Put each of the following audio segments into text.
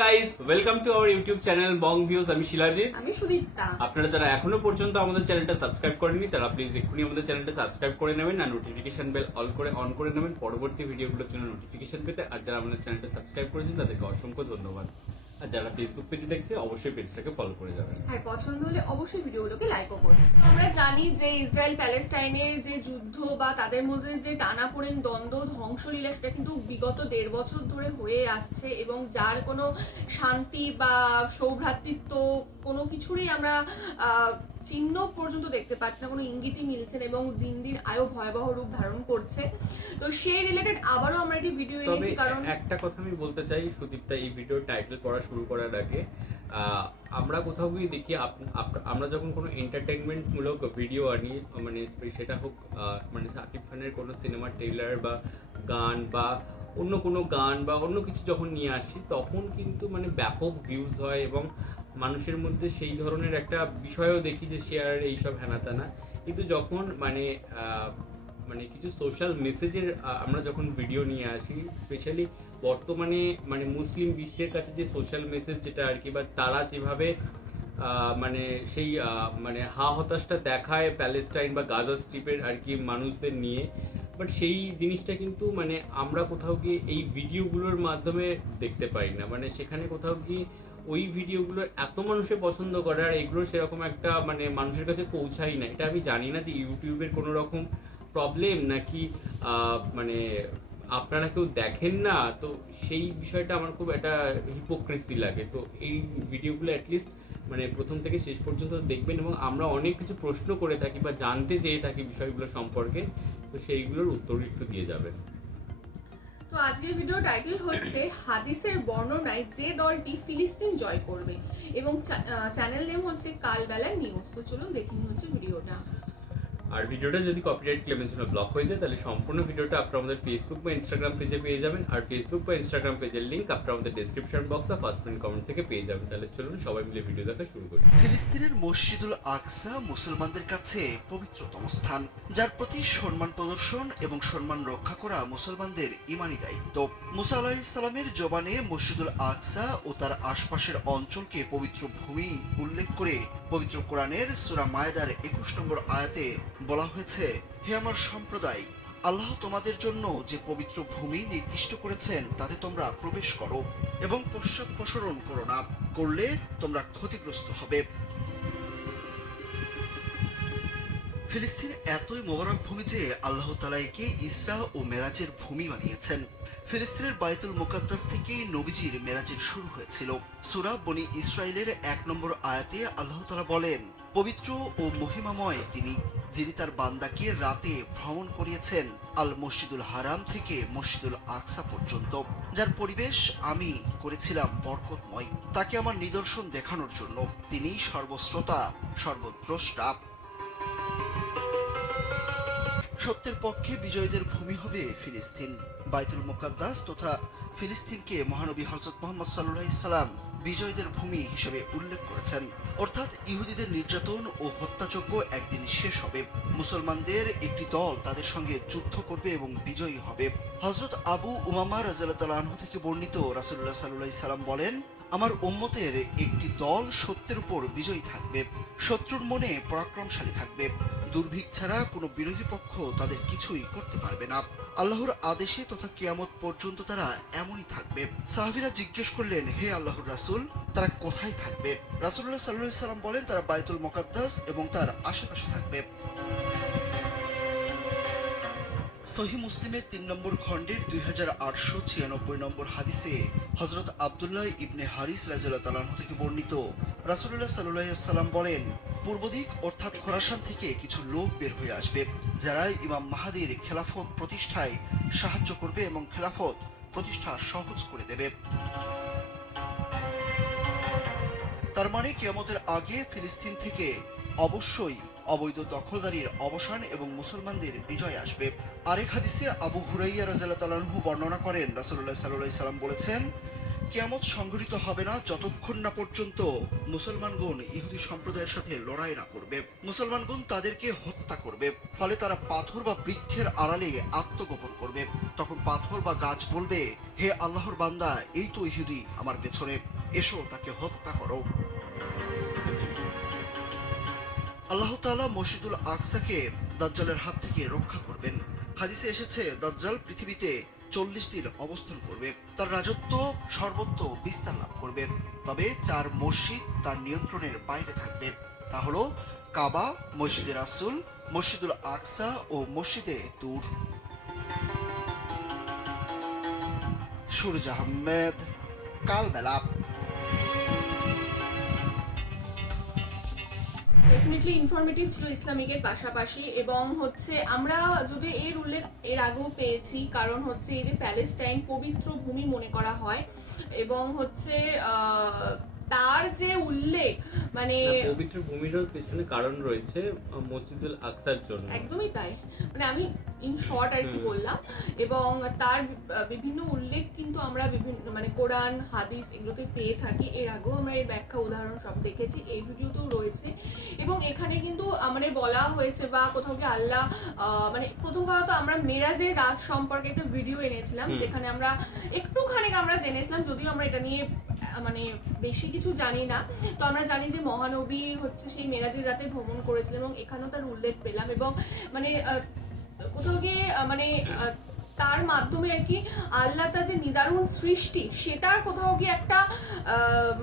Guys, welcome to our YouTube channel Bong views. আমি শিলাজিৎ। আমি সুদীপ্তা। আপনারা যারা এখনো পর্যন্ত আমাদের চ্যানেলটা সাবস্ক্রাইব করেননি তারা প্লিজ এক্ষুনি আমাদের চ্যানেলটা সাবস্ক্রাইব করে নেবেন আর নোটিফিকেশন বেল অন করে নেবেন পরবর্তী ভিডিওগুলোর জন্য নোটিফিকেশন পেতে। আর যারা আমাদের চ্যানেলটা সাবস্ক্রাইব করেছেন তাদেরকে অসংখ্য ধন্যবাদ। আর যারা ফেসবুক পেজে দেখছে অবশ্যই পেজটাকে ফলো করে যাবেন। আর পছন্দ হলে অবশ্যই ভিডিওগুলোকে লাইকও করুন। তো আমরা জানি যে ইসরায়েল প্যালেস্টাইনের যে যুদ্ধ বা তাদের মধ্যে যে টানাপোড়েন, দ্বন্দ্ব, ধ্বংসলীলা সেটা কিন্তু বিগত 1.5 বছর ধরে হয়ে আসছে এবং যার কোনো শান্তি বা সৌভ্রাতৃত্ব কোনো কিছুরই আমরা চিহ্ন পর্যন্ত দেখতে পাচ্ছি না, কোনো ইঙ্গিতই মিলছে না এবং দিন দিন আরো ভয়াবহ রূপ ধারণ করছে। তো সেই রিলেটেড আবারও আমরা একটি ভিডিও এনেছি। কারণ একটা কথা আমি বলতে চাই সুদীপ্তা, এই ভিডিওর টাইটেল পড়া শুরু করার আগে আমরা কোথাও গিয়ে দেখি আমরা যখন কোনো এন্টারটেনমেন্ট মূলক ভিডিও আনি, মানে সেটা হোক মানে শাকিব খানের কোনো সিনেমার ট্রেলার বা গান বা অন্য কোনো গান বা অন্য কিছু যখন নিয়ে আসি তখন কিন্তু মানে ব্যাপক ভিউজ হয় এবং মানুষের মধ্যে সেই ধরনের একটা বিষয়ও দেখি যে শেয়ার এইসব হেনাতেনা। কিন্তু যখন মানে মানে কিছু সোশ্যাল মেসেজের আমরা যখন ভিডিও নিয়ে আসি, স্পেশালি বর্তমানে মানে মুসলিম বিশ্বের কাছে যে সোশ্যাল মেসেজ যেটা আর কি, বা তারা যেভাবে মানে সেই মানে হতাশটা দেখায় প্যালেস্টাইন বা গাজা স্ট্রিপের আর কি মানুষদের নিয়ে, বাট সেই জিনিসটা কিন্তু মানে আমরা কোথাও গিয়ে এই ভিডিওগুলোর মাধ্যমে দেখতে পাই না। মানে সেখানে কোথাও গিয়ে ওই ভিডিওগুলো এত মানুষে পছন্দ করে আর এগুলো সেরকম একটা মানে মানুষের কাছে পৌঁছাই না। এটা আমি জানি না যে ইউটিউবের কোনো রকম প্রবলেম নাকি মানে আপনারা কেউ দেখেন না, তো সেই বিষয়টা আমার খুব একটা হিপোক্রেসি লাগে। তো এই ভিডিওগুলো অ্যাটলিস্ট মানে প্রথম থেকে শেষ পর্যন্ত দেখবেন এবং আমরা অনেক কিছু প্রশ্ন করে থাকি বা জানতে চেয়ে থাকি বিষয়গুলো সম্পর্কে, তো সেইগুলোর উত্তর একটু দিয়ে যাবেন। তো আজকের ভিডিও টাইটেল হচ্ছে হাদিসের বর্ণনায় যে দলটি ফিলিস্তিন জয় করবে এবং চ্যানেল নেম হচ্ছে কালবেলার নিউজ। তো চলুন দেখি হচ্ছে ভিডিওটা। আর ভিডিওটা যদি কপিরাইট ক্লেমের জন্য ব্লক হয়ে যায় তাহলে সম্পূর্ণ ভিডিওটা আপনারা আমাদের ফেসবুক বা ইনস্টাগ্রাম পেজে পেয়ে যাবেন। আর ফেসবুক বা ইনস্টাগ্রাম পেজের লিংক আপনারা আমাদের ডেসক্রিপশন বক্স আর ফার্স্ট কমেন্ট থেকে পেয়ে যাবেন। তাহলে চলুন সবাই মিলে ভিডিও দেখা শুরু করি। ফিলিস্তিনের মসজিদুল আকসা মুসলমানদের কাছে পবিত্রতম স্থান, যার প্রতি সম্মান প্রদর্শন এবং সম্মান রক্ষা করা মুসলমানদের ঈমানি দায়িত্ব। মুসা আলাইহিস সালামের জবানে মসজিদুল আকসা ও তার আশপাশের অঞ্চলকে পবিত্র ভূমি উল্লেখ করে পবিত্র কোরআনের সূরা মায়েদার 21 নম্বর আয়াতে বলা হয়েছে, হে আমার সম্প্রদায়, আল্লাহ তোমাদের জন্য যে পবিত্র ভূমি নির্দিষ্ট করেছেন তাতে তোমরা প্রবেশ করো এবং পশ্চাৎপসরণ করো না, করলে তোমরা ক্ষতিগ্রস্ত হবে। ফিলিস্তিন এতই মোবারক ভূমি যে আল্লাহ তাআলা একে ইসরা ও মেরাজের ভূমি বানিয়েছেন। ফিলিস্তিনের বাইতুল মুকাদ্দাস থেকেই নবীজির মেরাজের শুরু হয়েছিল। সূরা বনি ইসরাইলের 1 নম্বর আয়াতে আল্লাহ তাআলা বলেন, পবিত্র ও মহিমাময় তিনি, যিনি তার বান্দাকে রাতে ভ্রমণ করিয়েছেন আল মসজিদুল হারাম থেকে মসজিদুল আকসা পর্যন্ত, যার পরিবেশ আমি করেছিলাম বরকতময়, তাকে আমার নিদর্শন দেখানোর জন্য। তিনি সর্বশ্রোতা, সর্বদ্রষ্টা। সত্যের পক্ষে বিজয়ীদের ভূমি হবে ফিলিস্তিন। বাইতুল মুকাদ্দাস তথা ফিলিস্তিনকে মহানবী হযরত মুহাম্মদ সাল্লাল্লাহু আলাইহি সাল্লাম বিজয়ীদের ভূমি হিসেবে উল্লেখ করেছেন। অর্থাৎ ইহুদিদের নির্যাতন ও হত্যাযজ্ঞ একদিন শেষ হবে, মুসলমানদের একটি দল তাদের সঙ্গে যুদ্ধ করবে এবং বিজয়ী হবে। হযরত আবু উমামা রাদিয়াল্লাহু তাআলা আনহু থেকে বর্ণিত, রাসূলুল্লাহ সাল্লাল্লাহু আলাইহি সাল্লাম বলেন, আমার উম্মতের একটি দল সত্যের উপর বিজয়ী থাকবে, শত্রুর মনে পরাক্রমশালী থাকবে, দুর্ভিক্ষ ছাড়া কোনো বিরোধী পক্ষ তাদের কিছুই করতে পারবে না। আল্লাহর আদেশে তথা কিয়ামত পর্যন্ত তারা এমনই থাকবে। সাহাবীরা জিজ্ঞেস করলেন, হে আল্লাহর রাসূল, তারা কোথায় থাকবে? রাসূলুল্লাহ সাল্লাল্লাহু আলাইহি সাল্লাম বলেন, তারা বাইতুল মুকাদ্দাস এবং তার আশেপাশে থাকবে। সহিহ মুসলিমের 3 নম্বর খণ্ডের 2896 নম্বর হাদিসে হযরত আব্দুল্লাহ ইবনে হারিস রাদিয়াল্লাহু তাআলা আনহু থেকে বর্ণিত, রাসূলুল্লাহ সাল্লাল্লাহু আলাইহি ওয়াসাল্লাম বলেন, পূর্ব দিক অর্থাৎ খোরাসান থেকে কিছু লোক বের হয়ে আসবে, যারা ইমাম মাহদীর খেলাফত প্রতিষ্ঠায় সাহায্য করবে এবং খেলাফত প্রতিষ্ঠা সহজ করে দেবে। তার মানে কিয়ামতের আগে ফিলিস্তিন থেকে অবশ্যই অবৈধ দখলদারির অবসান এবং মুসলমানদের বিজয় আসবে। আরেক হাদিসে আবু হুরাইরা রাদিয়াল্লাহু তাআলা আনহু বর্ণনা করেন, রাসূলুল্লাহ সাল্লাল্লাহু আলাইহি সাল্লাম বলেছেন, কিয়ামত সংঘটিত হবে না যতক্ষণ না পর্যন্ত মুসলমানগণ ইহুদি সম্প্রদায়ের সাথে লড়াই না করবে। মুসলমানগণ তাদেরকে হত্যা করবে, ফলে তারা পাথর বা বৃক্ষের আড়ালে আত্মগোপন করবে। তখন পাথর বা গাছ বলবে, হে আল্লাহর বান্দা, এই তো ইহুদি আমার পেছনে, এসো তাকে হত্যা করো। আল্লাহ তাআলা মসজিদুল আকসাকে দাজ্জালের হাত থেকে রক্ষা করবেন। হাদিসে এসেছে, দাজ্জাল পৃথিবীতে 40 দিন অবস্থান করবে, তার রাজত্ব সর্বত্র বিস্তার লাভ করবে। তবে 4 মসজিদ তার নিয়ন্ত্রণের বাইরে থাকবে, তা হলো কাবা, মসজিদে রাসূল, মসজিদুল আকসা ও মসজিদে তুর। সুরজ আহমেদ, কালবেলা। ডেফিনেটলি ইনফরমেটিভ ছিল ইসলামিকের পাশাপাশি, এবং হচ্ছে আমরা যদি এর উল্লেখ এর আগেও পেয়েছি, কারণ হচ্ছে এই যে প্যালেস্টাইন পবিত্র ভূমি মনে করা হয়, এবং হচ্ছে তার যে উল্লেখ মানে পবিত্র ভূমিরও পেছনে কারণ রয়েছে মসজিদুল আকসার জন্য। একদমই তাই, মানে আমি ইন শর্ট আর কি বললাম। এবং তার বিভিন্ন উল্লেখ কিন্তু আমরা বিভিন্ন মানে কোরআন, হাদিস এগুলোতে পেয়ে থাকি। এর আগেও আমরা এর ব্যাখ্যা উদাহরণ সব দেখেছি, এই ভিডিওতেও রয়েছে। এবং এখানে কিন্তু মানে বলা হয়েছে বা কোথাও গিয়ে আল্লাহ মানে প্রথম কথা তো আমরা মেরাজের রাত সম্পর্কে একটা ভিডিও এনেছিলাম, যেখানে আমরা একটুখানি আমরা জেনেছিলাম, যদিও আমরা এটা নিয়ে মানে বেশি কিছু জানি না। তো আমরা জানি যে মহানবী হচ্ছে সেই মেরাজের রাতে ভ্রমণ করেছিলেন, এবং এখানেও তার উল্লেখ পেলাম। এবং মানে কোথাও গিয়ে মানে তার মাধ্যমে আর কি আল্লাহ তার যে নিদারুণ সৃষ্টি সেটার কোথাও গিয়ে একটা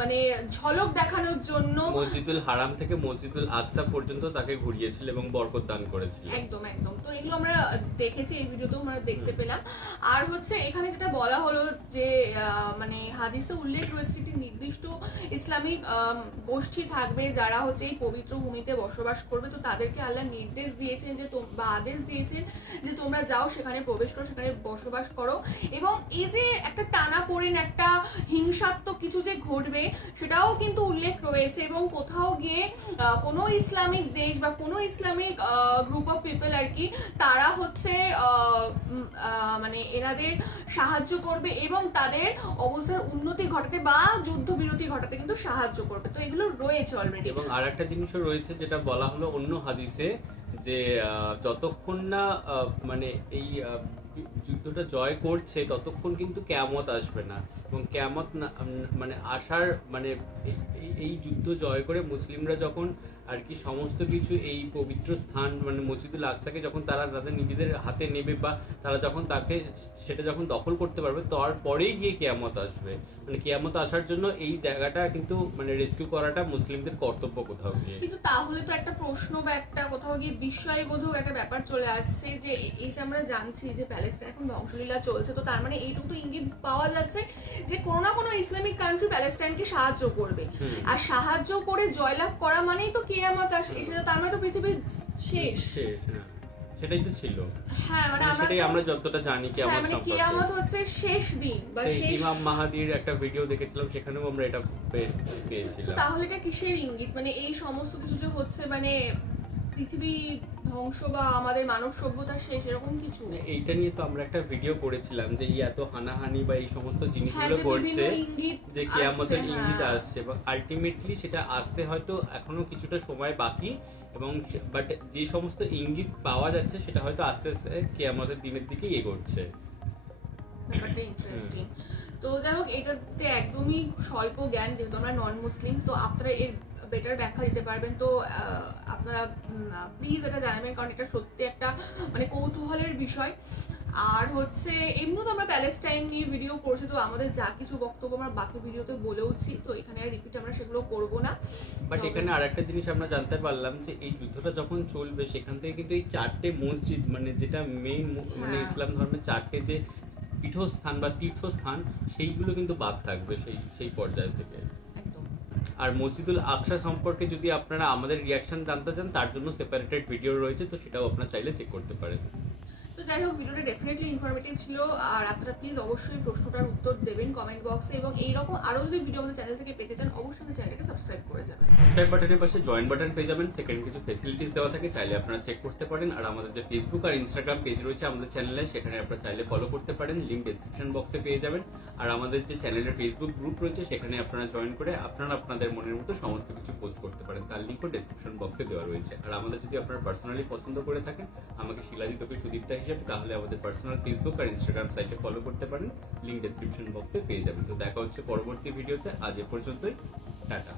মানে ঝলক দেখানোর জন্য মসজিদুল হারাম থেকে মসজিদুল আকসা পর্যন্ত তাকে ঘুরিয়েছিল এবং বরকত দান করেছিল। একদম একদম। তো এগুলো আমরা দেখেছি, এই ভিডিওতেও আমরা দেখতে পেলাম। আর হচ্ছে এখানে যেটা বলা হলো যে মানে হাদিসে উল্লেখ রয়েছে একটি নির্দিষ্ট ইসলামিক গোষ্ঠী থাকবে যারা হচ্ছে এই পবিত্র ভূমিতে বসবাস করবে। তো তাদেরকে আল্লাহ নির্দেশ দিয়েছেন যে বা আদেশ দিয়েছেন যে তোমরা যাও, সেখানে প্রবেশ করো, সেখানে বসবাস করো। এবং এই যে একটা টানাপোড়েন, একটা হিংসাত্মক কিছু যে ঘটবে সেটাও কিন্তু উল্লেখ রয়েছে। এবং কোথাও গিয়ে কোনো ইসলামিক দেশ বা কোনো ইসলামিক গ্রুপ অফ পিপল আর কি, তারা হচ্ছে মানে এনাদের সাহায্য করবে এবং তাদের অবস্থার উন্নতি ঘটাতে বা যুদ্ধবিরতি ঘটাতে কিন্তু সাহায্য করবে। তো এগুলো রয়েছে অলরেডি। এবং আরেকটা জিনিসও রয়েছে যেটা বলা হলো অন্য হাদিসে, যে যতক্ষণ না মানে এই যুদ্ধটা জয় করছে ততক্ষণ কিন্তু কিয়ামত আসবে না। এবং কিয়ামত মানে আসার মানে এই যুদ্ধ জয় করে মুসলিমরা যখন আর কি সমস্ত কিছু এই পবিত্র স্থান মানে মসজিদুল আকসাকে যখন তারা তাদের নিজেদের হাতে নেবে বা তারা যখন তাকে সেটা যখন দখল করতে পারবে, তারপরেই গিয়ে কিয়ামত আসবে। মানে কিয়ামত আসার জন্য এই জায়গাটা কিন্তু মানে রেস্কিউ করাটা মুসলিমদের কর্তব্য কোথাও গিয়ে। কিন্তু তাহলে তো একটা প্রশ্ন বা একটা কোথাও গিয়ে বিস্ময়বোধক একটা ব্যাপার চলে আসছে যে এই যে আমরা জানছি যে প্যালেস্টাইন এখন ধ্বংসলীলা চলছে, তো তার মানে এইটুকু তো ইঙ্গিত পাওয়া যাচ্ছে যে কোনো না কোনো ইসলামিক কান্ট্রি প্যালেস্টাইনকে সাহায্য করবে। আর সাহায্য করে জয়লাভ করা মানেই তো কিয়ামত আসে, সেটা তার মানে তো পৃথিবীর শেষ। সেটাই তো ছিল। হ্যাঁ, মানে আমরা যতটা জানি কিয়ামত সম্পর্কে, কিয়ামত হচ্ছে শেষ দিন বা শেষ। ইমাম মাহাদির একটা ভিডিও দেখেছিলাম, সেখানেও আমরা এটা পেয়েছিলাম। তাহলে এটা কিসের ইঙ্গিত? মানে এই সমস্ত কিছু যে হচ্ছে মানে পৃথিবী ধ্বংস বা আমাদের মানব সভ্যতা শেষ, এরকম কিছু। এইটা নিয়ে তো আমরা একটা ভিডিও করেছিলাম যে এত হানাহানি বা এই সমস্ত জিনিসগুলো ঘটছে, যে কিয়ামতের ইঙ্গিত আসছে, এবং আলটিমেটলি সেটা আসতে হয়তো এখনো কিছুটা সময় বাকি। এবং বাট যে সমস্ত ইঙ্গিত পাওয়া যাচ্ছে সেটা হয়তো আস্তে আস্তে কিয়ামতের দিনের দিকেই এগোচ্ছে। ব্যাপারটা ইন্টারেস্টিং। তো যাই হোক, এটাতে একদমই স্বল্প জ্ঞান, যেহেতু আমরা নন মুসলিম, তো আপনারা এর বেটার ব্যাখ্যা দিতে পারবেন। তো আপনারা প্লিজ এটা জানাবেন, কারণ এটা সত্যি একটা মানে কৌতূহলের বিষয়। আর হচ্ছে এমনিও তো আমরা প্যালেস্টাইন নিয়ে ভিডিও করছি, তো আমাদের যা কিছু বক্তব্য আমরা বাকি ভিডিওতে বলেওছি, তো এখানে আর রিপিট আমরা সেগুলো করব না। বাট এখানে আরেকটা জিনিস আমরা জানতে পারলাম যে এই যুদ্ধটা যখন চলবে সেখান থেকে কিন্তু এই 4টে মসজিদ মানে যেটা মেইন মানে ইসলাম ধর্মের 4টে যে পীঠস্থান বা তীর্থস্থান, সেইগুলো কিন্তু বাদ থাকবে সেই পর্যায় থেকে। আর মসজিদুল আকসা সম্পর্কে যদি আপনারা আমাদের রিয়াকশন জানতে চান, তার জন্য সেপারেটেড ভিডিও রয়েছে, তো সেটাও আপনারা চাইলে চেক করতে পারেন। তো যাই হোক, ভিডিওটা ডেফিনেটলি ইনফরমেটিভ ছিল। আর আপনারা প্লিজ অবশ্যই প্রশ্নটার উত্তর দেবেন কমেন্ট বক্সে, এবং এইরকম আরও যদি ভিডিও আমাদের চ্যানেল থেকে পেতে চান অবশ্যই আমাদের চ্যানেলটাকে সাবস্ক্রাইব করে যাবেন। সাবস্ক্রাইব বাটনের পাশে জয়েন বাটন পেয়ে যাবেন, সেকেন্ড কিছু ফেসিলিটিস দেওয়া থাকে, চাইলে আপনারা চেক করতে পারেন। আর আমাদের যে ফেসবুক আর ইনস্টাগ্রাম পেজ রয়েছে আমাদের চ্যানেলে, সেখানে আপনারা চাইলে ফলো করতে পারেন, লিঙ্ক ডেসক্রিপশন বক্সে পেয়ে যাবেন। আর আমাদের যে চ্যানেলের ফেসবুক গ্রুপ রয়েছে সেখানে আপনারা জয়েন করে আপনারা আপনাদের মনের মতো সমস্ত কিছু পোস্ট করতে পারেন, তার লিঙ্কও ডেসক্রিপশন বক্সে দেওয়া রয়েছে। আর আমাদের যদি আপনারা পার্সোনালি পছন্দ করে থাকেন আমাকে শিলাজিৎ ওকে সুদীপ্তা হিসেবে, তাহলে আমাদের পার্সোনাল ফেসবুক আর ইনস্টাগ্রাম সাইটে ফলো করতে পারেন, লিঙ্ক ডেসক্রিপশন বক্সে পেয়ে যাবেন। তো দেখা হচ্ছে পরবর্তী ভিডিওতে, আজ এ পর্যন্তই, টাটা।